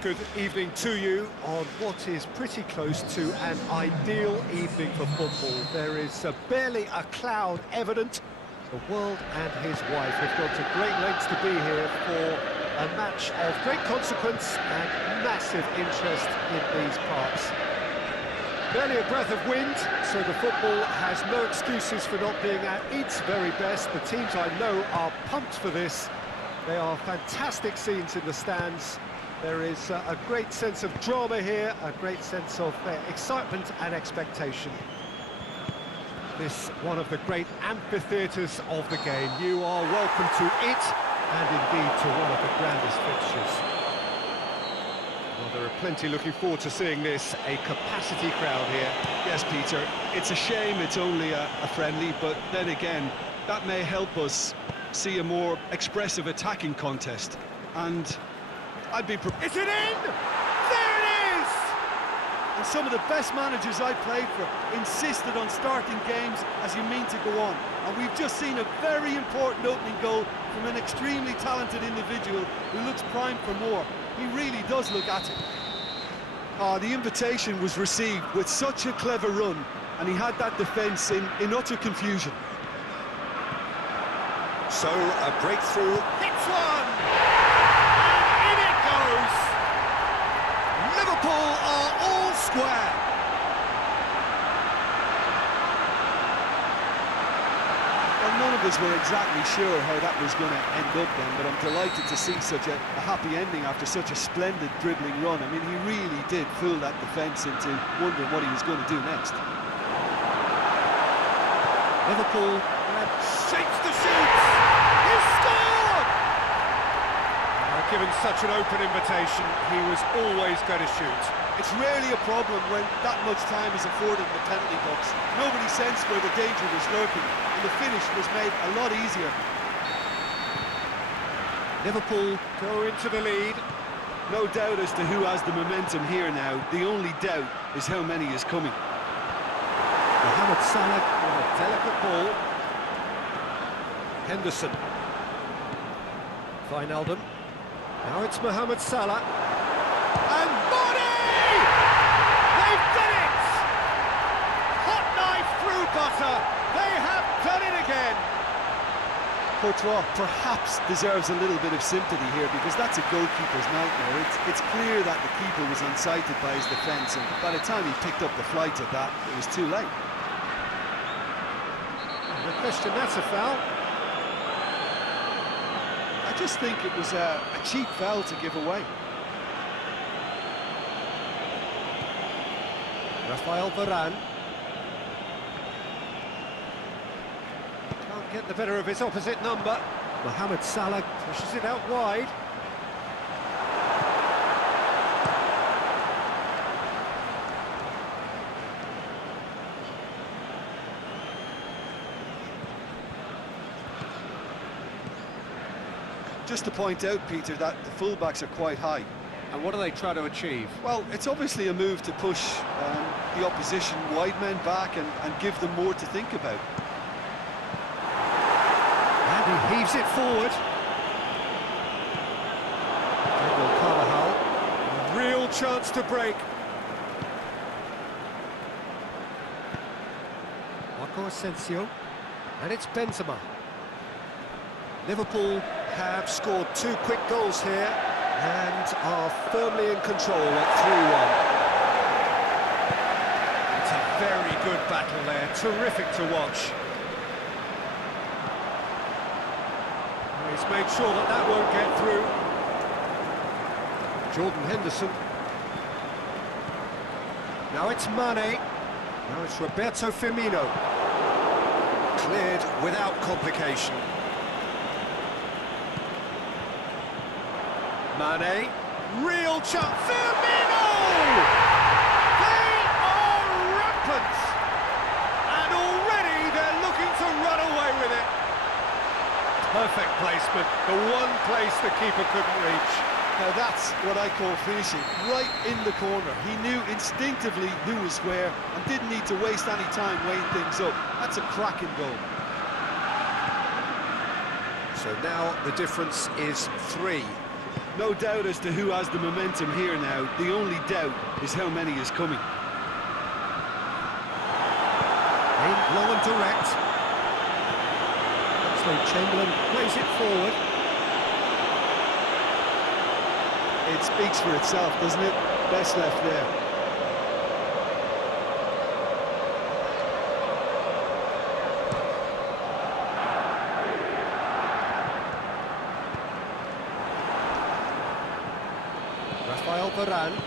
good evening to you on what is pretty close to an ideal evening for football. There is barely a cloud evident. The world and his wife have gone to great lengths to be here for a match of great consequence and massive interest in these parts. Barely a breath of wind, so the football has no excuses for not being at its very best. The teams I know are pumped for this. They are fantastic scenes in the stands. There is a great sense of drama here, a great sense of excitement and expectation. This one of the great amphitheatres of the game. You are welcome to it, and indeed to one of the grandest fixtures. Well, there are plenty looking forward to seeing this, a capacity crowd here. Yes, Peter, it's a shame it's only a friendly, but then again, that may help us see a more expressive attacking contest. And I'd be... Is it in? There it is! And some of the best managers I played for insisted on starting games as you mean to go on. And we've just seen a very important opening goal from an extremely talented individual who looks primed for more. He really does look at it. The invitation was received with such a clever run, and he had that defence in utter confusion. So, a breakthrough, hits one! And in it goes! Liverpool are all square! Well, none of us were exactly sure how that was going to end up then, but I'm delighted to see such a happy ending after such a splendid dribbling run. I mean, he really did fool that defence into wondering what he was going to do next. Liverpool shapes the shoots! He scored! Given such an open invitation, he was always going to shoot. It's rarely a problem when that much time is afforded in the penalty box. Nobody sensed where the danger was lurking, and the finish was made a lot easier. Liverpool go into the lead. No doubt as to who has the momentum here now. The only doubt is how many is coming. Mohamed Salah with a delicate ball. Henderson. Wijnaldum. Now it's Mohamed Salah. And Body! They've done it! Hot knife through butter. They have done it again. Courtois perhaps deserves a little bit of sympathy here because that's a goalkeeper's nightmare. It's clear that the keeper was unsighted by his defence, and by the time he picked up the flight of that, it was too late. No question, that's a foul. I just think it was a cheap foul to give away. Rafael Varane. Can't get the better of his opposite number. Mohamed Salah pushes it out wide. Just to point out, Peter, that the fullbacks are quite high. And what do they try to achieve? Well, it's obviously a move to push the opposition wide men back and give them more to think about. And he heaves it forward. Daniel Carvajal, real chance to break. Marco Asensio, and it's Benzema. Liverpool have scored 2 quick goals here and are firmly in control at 3-1. It's a very good battle there, terrific to watch. He's made sure that that won't get through. Jordan Henderson. Now it's Mane. Now it's Roberto Firmino. Cleared without complication. Mane, real chance, Firmino! They are rampant! And already they're looking to run away with it. Perfect placement, the one place the keeper couldn't reach. Now that's what I call finishing, right in the corner. He knew instinctively who was where and didn't need to waste any time weighing things up. That's a cracking goal. So now the difference is 3. No doubt as to who has the momentum here now. The only doubt is how many is coming. In low and direct. Oxlade-Chamberlain plays it forward. It speaks for itself, doesn't it? Best left there. Rafael Varane.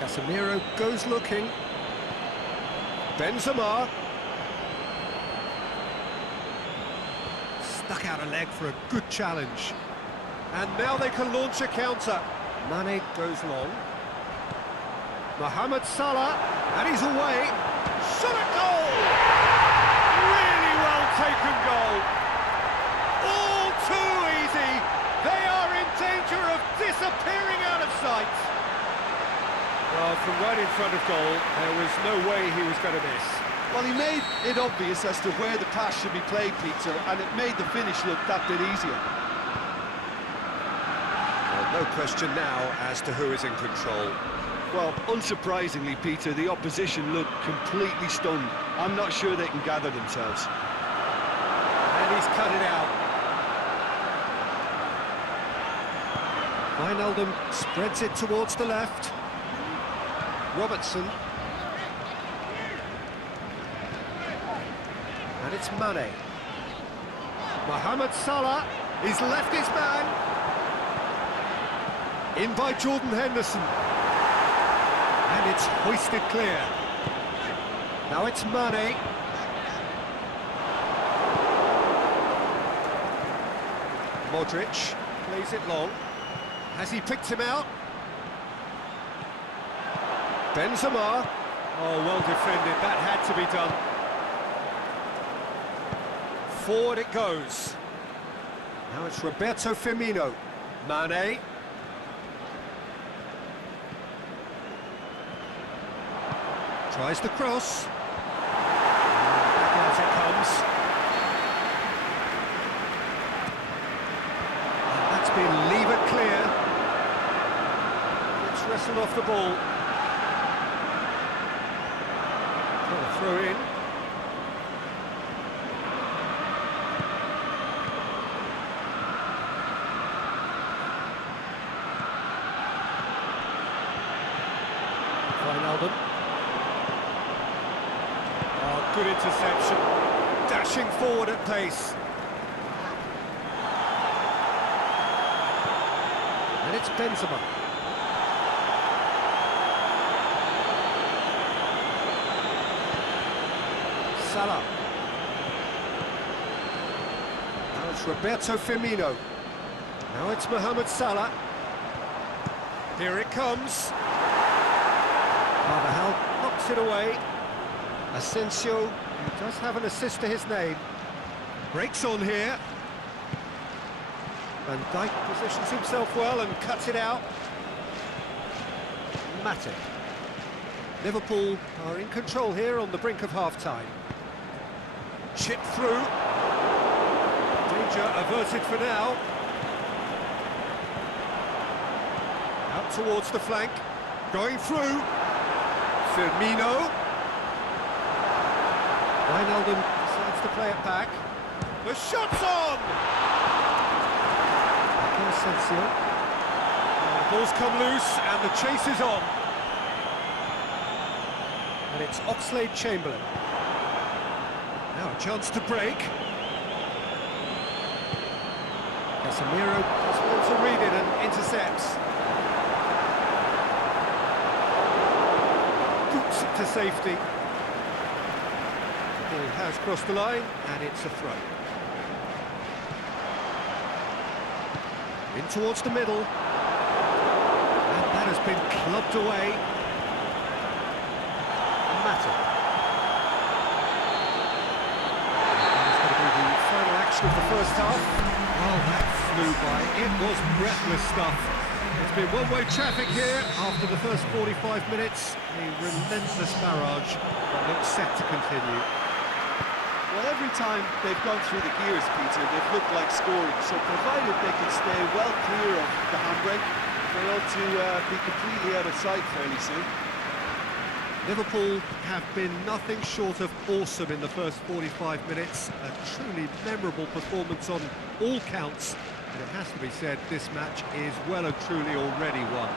Casemiro goes looking. Benzema. Stuck out a leg for a good challenge. And now they can launch a counter. Mane goes long. Mohamed Salah, and he's away. Shot at goal! Really well taken goal. All too easy. They are in danger of disappearing out of sight. Well, from right in front of goal, there was no way he was going to miss. Well, he made it obvious as to where the pass should be played, Peter, and it made the finish look that bit easier. Well, no question now as to who is in control. Well, unsurprisingly, Peter, the opposition look completely stunned. I'm not sure they can gather themselves. And he's cut it out. Wijnaldum spreads it towards the left. Robertson. And it's Mane. Mohamed Salah. He's left his man. In by Jordan Henderson. And it's hoisted clear. Now it's Mane. Modric plays it long. Has he picked him out? Benzema. Oh, well defended. That had to be done. Forward it goes. Now it's Roberto Firmino. Mane. Tries the cross. Back out it comes. And that's been levered clear. It's wrestled off the ball. Throw in. Wijnaldum. Oh, good interception. Dashing forward at pace. And it's Benzema. Salah. Now it's Roberto Firmino. Now it's Mohamed Salah. Here it comes. Carvajal knocks it away. Asensio, who does have an assist to his name, breaks on here. Van Dijk positions himself well and cuts it out. Matip. Liverpool are in control here on the brink of half-time. Chip through. Danger averted for now. Out towards the flank. Going through. Firmino. Wijnaldum decides to play it back. The shot's on! Asensio. The ball's come loose and the chase is on. And it's Oxlade-Chamberlain. Now a chance to break. Casemiro does well to read it and intercepts. Boots it to safety. The ball has crossed the line and it's a throw. In towards the middle. And that has been clubbed away. Matip. Of the first half. Oh, that flew by. It was breathless stuff. It's been one-way traffic here after the first 45 minutes. A relentless barrage that looks set to continue. Well, every time they've gone through the gears, Peter, they've looked like scoring. So provided they can stay well clear of the handbrake, They ought to be completely out of sight fairly soon. Liverpool have been nothing short of awesome in the first 45 minutes. A truly memorable performance on all counts. And it has to be said, this match is well and truly already won.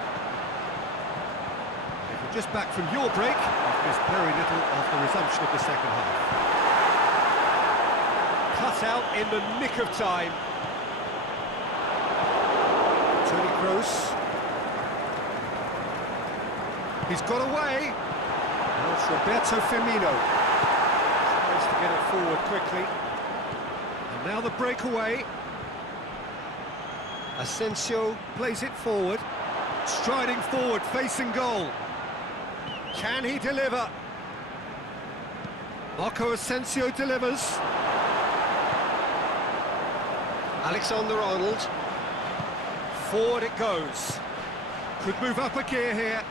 If you're just back from your break, you've missed very little of the resumption of the second half. Cut out in the nick of time. Toni Kroos. He's got away. Now it's Roberto Firmino. Tries to get it forward quickly. And now the breakaway. Asensio plays it forward. Striding forward, facing goal. Can he deliver? Marco Asensio delivers. Alexander-Arnold. Forward it goes. Could move up a gear here.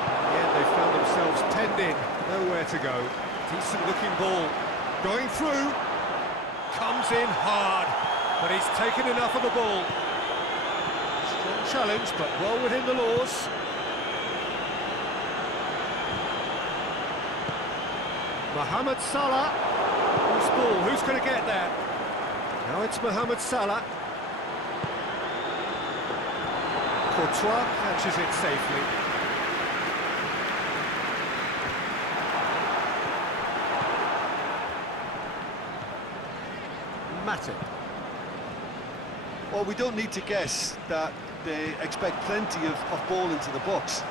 In the end, they found themselves penned in. Nowhere to go. Decent looking ball. Going through. Comes in hard. But he's taken enough of the ball. Strong challenge, but well within the laws. Mohamed Salah. Who's ball? Who's going to get there? Now it's Mohamed Salah. Courtois catches it safely. Matip. Well, we don't need to guess that they expect plenty of ball into the box.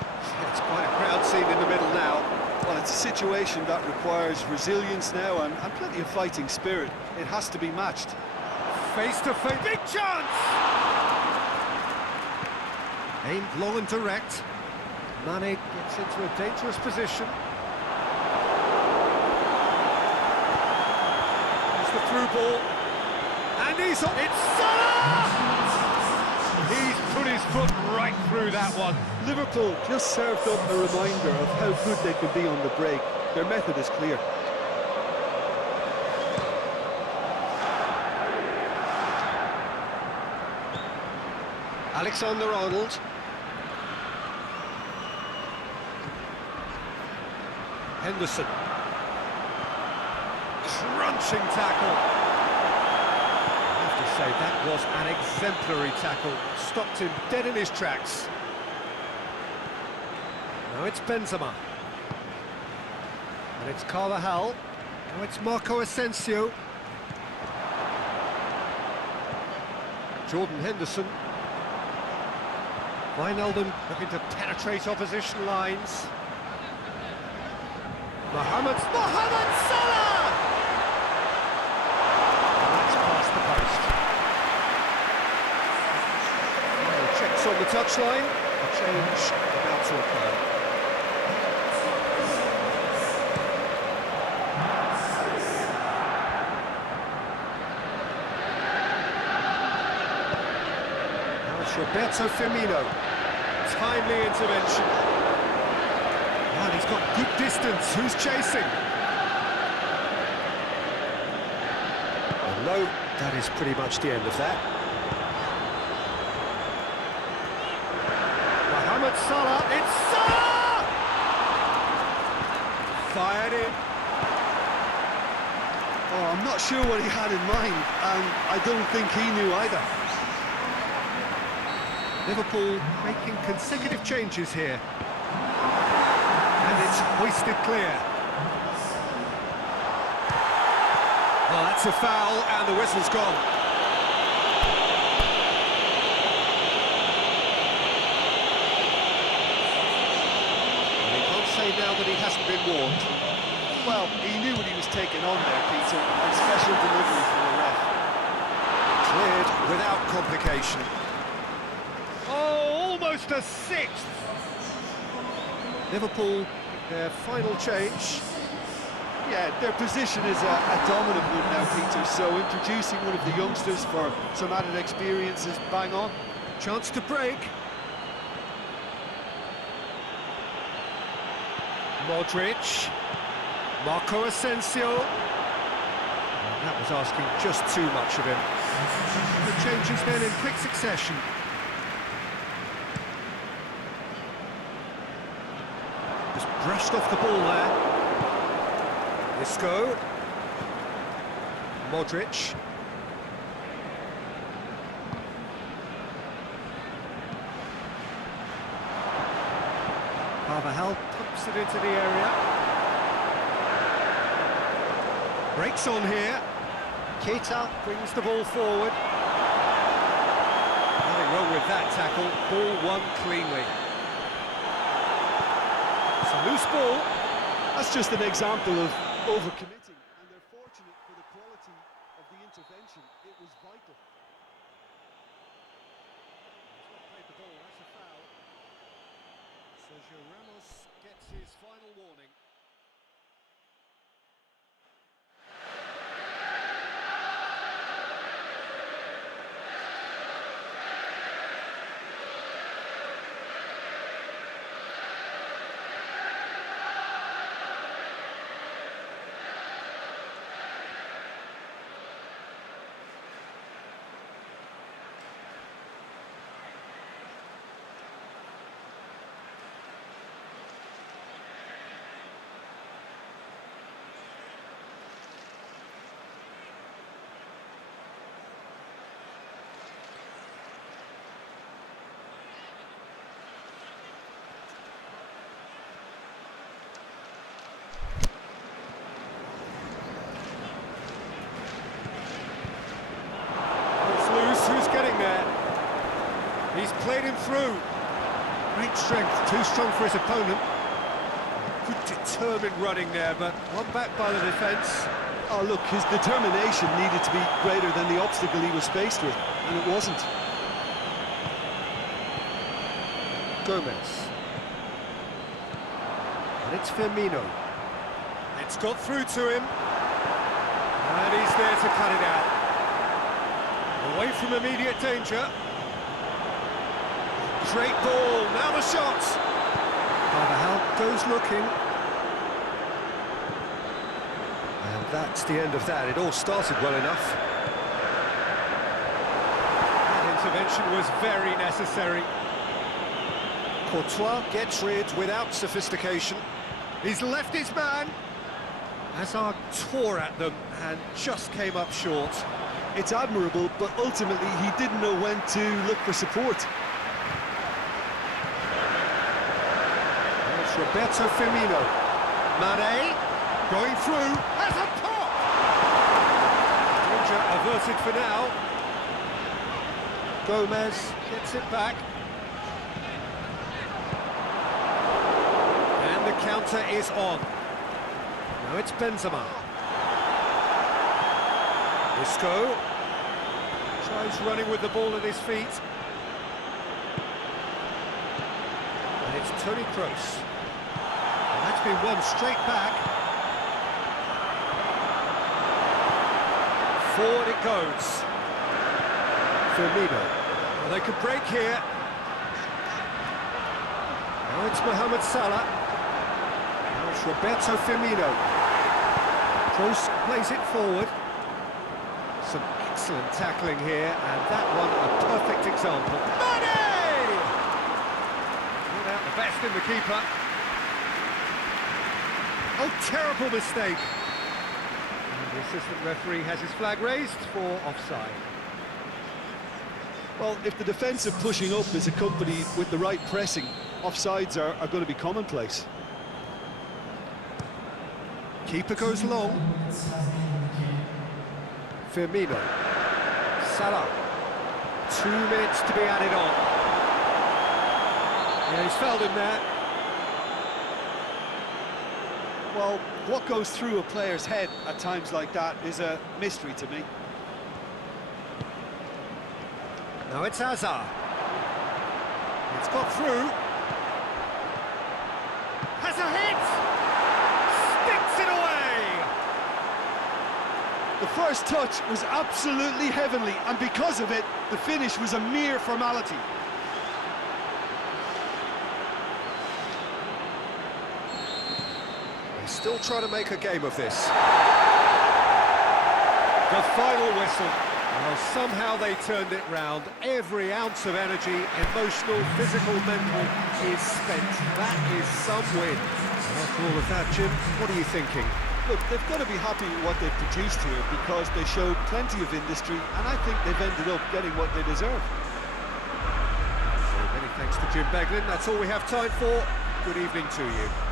It's quite a crowd scene in the middle now. Well, it's a situation that requires resilience now and plenty of fighting spirit. It has to be matched. Face to face, big chance! Aimed long and direct. Mane gets into a dangerous position. It's the through ball. And he's on. It's Salah! He's put his foot right through that one. Liverpool just served up a reminder of how good they can be on the break. Their method is clear. Alexander-Arnold. Henderson. Crunching tackle. I have to say, that was an exemplary tackle. Stopped him dead in his tracks. Now it's Benzema. And it's Carvajal. Now it's Marco Asensio. Jordan Henderson. Wijnaldum looking to penetrate opposition lines. Mohamed Salah! And that's past the post. Well, checks on the touchline. A change about to occur. Now it's Roberto Firmino. Timely intervention. And he's got good distance. Who's chasing? Well, no, that is pretty much the end of that. Mohamed Salah. It's Salah! Fired in. Oh, I'm not sure what he had in mind, and I don't think he knew either. Liverpool making consecutive changes here. And it's hoisted clear. Well, that's a foul, and the whistle's gone. And he can't say now that he hasn't been warned. Well, he knew what he was taking on there, Peter, and special delivery from the ref. Cleared without complication. Oh, almost a sixth! Liverpool, their final change. Yeah, their position is a dominant one now, Peter, so introducing one of the youngsters for some added experience is bang on. Chance to break. Modric. Marco Asensio. And that was asking just too much of him. The changes then in quick succession. Just brushed off the ball there. Isco. Modric. Carvajal pumps it into the area. Breaks on here. Keita brings the ball forward. Nothing wrong with that tackle. Ball won cleanly. It's a loose ball. That's just an example of overcommitting, and they're fortunate for the quality of the intervention. It was vital. He's not played the ball, that's a foul. Sergio Ramos gets his final warning. Who's getting there? He's played him through. Great strength, too strong for his opponent. Good determined running there, but one back by the defence. Oh, look, his determination needed to be greater than the obstacle he was faced with, and it wasn't. Gomez. And it's Firmino. It's got through to him. And he's there to cut it out. Away from immediate danger. Great ball, now the shot. Carvajal goes looking. And that's the end of that. It all started well enough. That intervention was very necessary. Courtois gets rid without sophistication. He's left his man. Hazard tore at them and just came up short. It's admirable, but ultimately he didn't know when to look for support. It's Roberto Firmino. Mane going through. Has a pop! Danger averted for now. Gomez gets it back. And the counter is on. Now it's Benzema. Isco tries running with the ball at his feet. And it's Toni Kroos. And that's been won straight back. Forward it goes. Firmino. Well, they could break here. Now it's Mohamed Salah. Now it's Roberto Firmino. Kroos plays it forward. Some excellent tackling here, and that one a perfect example. Mane! Brought out the best in the keeper. Oh, terrible mistake. And the assistant referee has his flag raised for offside. Well, if the defensive pushing up is accompanied with the right pressing, offsides are going to be commonplace. Keeper goes long. Firmino. Salah. 2 minutes to be added on. Yeah, he's fouled him there. Well, what goes through a player's head at times like that is a mystery to me. Now it's Hazard. It's got through. Has a hit! Sticks it away! The first touch was absolutely heavenly, and because of it, the finish was a mere formality. They still trying to make a game of this. The final whistle. Well, somehow they turned it round. Every ounce of energy, emotional, physical, mental, is spent. That is some win. After all of that, Jim, what are you thinking? Look, they've got to be happy with what they've produced here because they showed plenty of industry, and I think they've ended up getting what they deserve. So many thanks to Jim Beglin. That's all we have time for. Good evening to you.